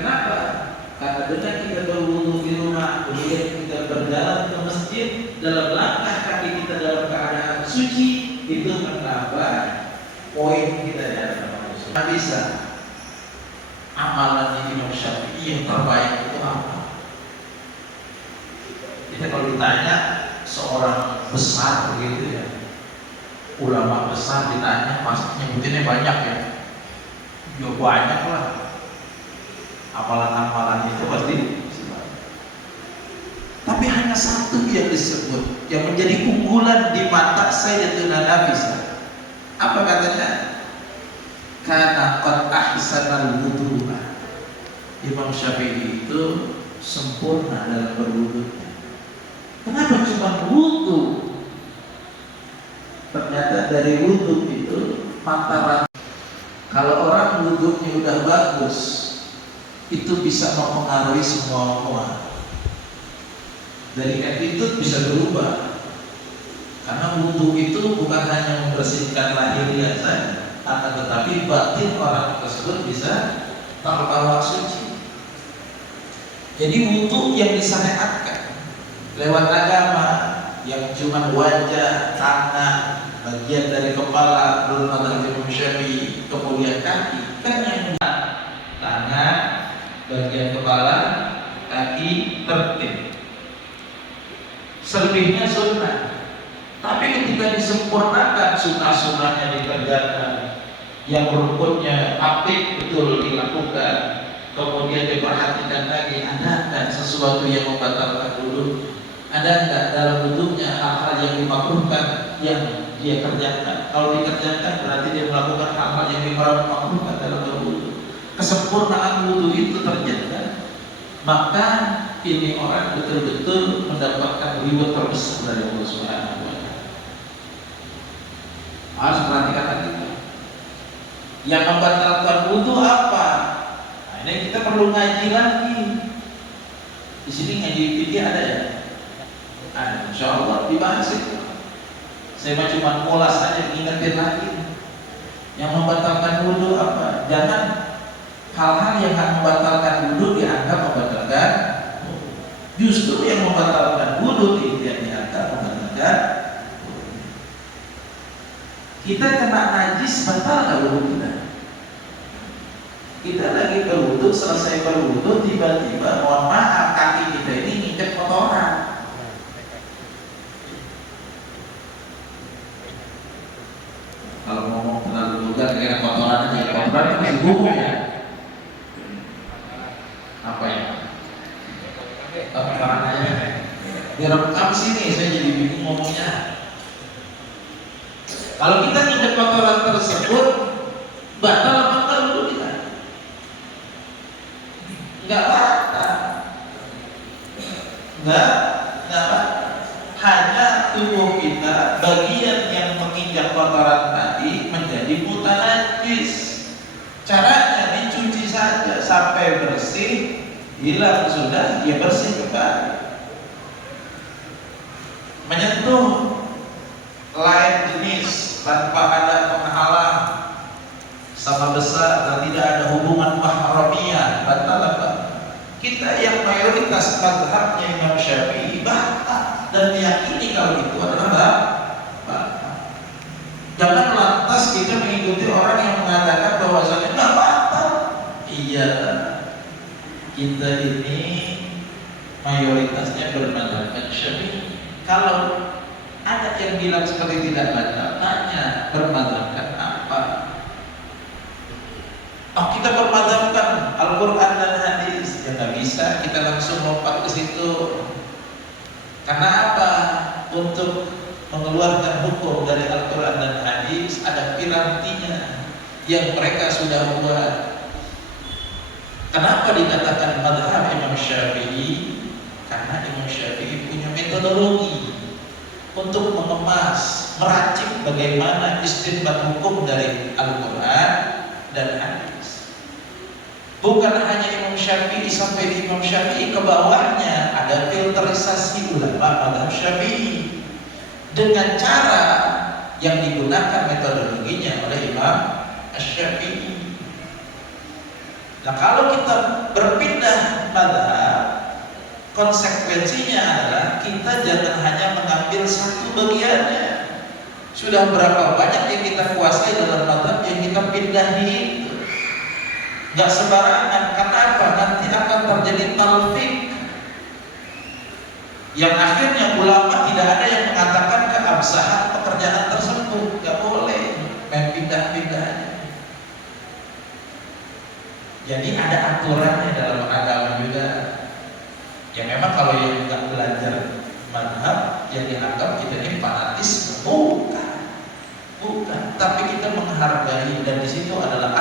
Kenapa? Karena dengan kita berwudu di rumah, kemudian kita berjalan ke masjid dalam langkah kaki kita dalam keadaan suci, itu menambah poin kita dalam manusia. Bisa amalan Imam Syafi'i yang terbaik itu apa? Kita kalau ditanya seorang besar gitu ya, ulama besar ditanya, pasti nyebutinnya banyak ya. Ya banyak lah. Amalan-amalan itu pasti, tapi hanya satu yang disebut yang menjadi unggulan di mata Sayyidatuna Nafisah. Apa katanya? Kana qad ahsanal wudu'a. Imam Syafi'i itu sempurna dalam berwudunya. Kenapa cuma wudu? Ternyata dari wudu itu mata. Kalau orang wudunya udah bagus, itu bisa mempengaruhi semua. Dari attitude bisa berubah. Karena wudu itu bukan hanya membersihkan lahiriah saja, akan tetapi batin orang tersebut bisa terbawa suci. Jadi wudu yang disyariatkan lewat agama yang cuma wajah, tangan, bagian dari kepala, belum ada Imam Syafi'i, kemudian kaki, kan yang tangan, bagian kepala, kaki tertib. Selebihnya sunnah. Tapi ketika disempurnakan, sunnah-sunnahnya dikerjakan, yang rukunnya apik betul dilakukan, kemudian diperhatikan lagi, ada enggak sesuatu yang membatalkan wudu? Ada enggak dalam wudunya hal-hal yang dimakruhkan yang dia kerjakan? Kalau dikerjakan berarti dia melakukan hal-hal yang dimakruhkan dalam berwudu. Kesempurnaan wudu itu terjaga, maka ini orang betul-betul mendapatkan reward terbesar dari Allah Subhanahu wa Ta'ala. Harus perhatikan hal itu. Yang membatalkan wudu apa? Nah, ini kita perlu ngaji lagi. Di sini ngaji fikih ada ya? Ada, insya Allah dibahas itu. Saya cuma pola saja, ingetin lagi. Yang membatalkan wudu apa? Jangan hal-hal yang akan membatalkan wudu dianggap membatalkan. Justru yang membatalkan wudu tidak dianggap membatalkan. Kita kena najis, batal nggak wudu kita? Kita lagi berwudu, selesai berwudu, tiba-tiba mohon maaf kaki kita ini nginjek kotoran. Kalau ngomong terlalu vulgar, kira kotoran aja, kotoran itu masih bubuk ya. Apa ya? Kotoran aja. Direkam sini, saya jadi bingung ngomongnya. Kalau kita nginjek kotoran tersebut, batal apa enggak wudu kita? Enggak batal. Enggak batal. Hanya tubuh kita bagian yang menginjak kotoran tadi menjadi buta najis. Caranya dicuci saja sampai bersih, hilang sudah, dia bersih kembali. Menyentuh lain jenis tanpa ada penghalang sama besar dan tidak ada hubungan mahramiyah, batal apa? Kita yang mayoritas mazhabnya Imam Syafi'i batal dan meyakini kalau itu adalah batal. Jangan lantas kita mengikuti orang yang mengatakan bahwasanya nggak batal. Iya, kita ini mayoritasnya bermadzhab Syafi'i. Kalau ada yang bilang seperti tidak batal, tanya bermadzhabkan apa? Oh, kita bermadhabkan Al-Quran dan hadis, ya nggak bisa kita langsung lompat ke situ. Karena apa? Untuk mengeluarkan hukum dari Al-Quran dan hadis ada pirantinya yang mereka sudah buat. Kenapa dikatakan madhab Imam Syafi'i? Karena Imam Syafi'i punya metodologi untuk mengemas, meracik bagaimana istinbat hukum dari Al-Quran dan hadis. Bukan hanya Imam Syafi'i, sampai di Imam Syafi'i ke bawahnya ada filterisasi ulama madhab Syafi'i dengan cara yang digunakan metodologinya oleh Imam Syafi'i. Nah, kalau kita berpindah madhab, konsekuensinya adalah kita jangan hanya mengambil satu bagiannya. Sudah berapa banyak yang kita kuasai dalam madhab yang kita pindahi itu. Gak sembarangan. Karena apa? Nanti akan terjadi talfik yang akhirnya ulama tidak ada yang mengatakan keabsahan pekerjaan tersebut. Gak boleh main pindah-pindah. Jadi ada aturannya dalam agama juga. Ya memang kalau yang nggak belajar madhab yang dianggap kita ini fanatis, bukan. Tapi kita menghargai, dan di situ adalah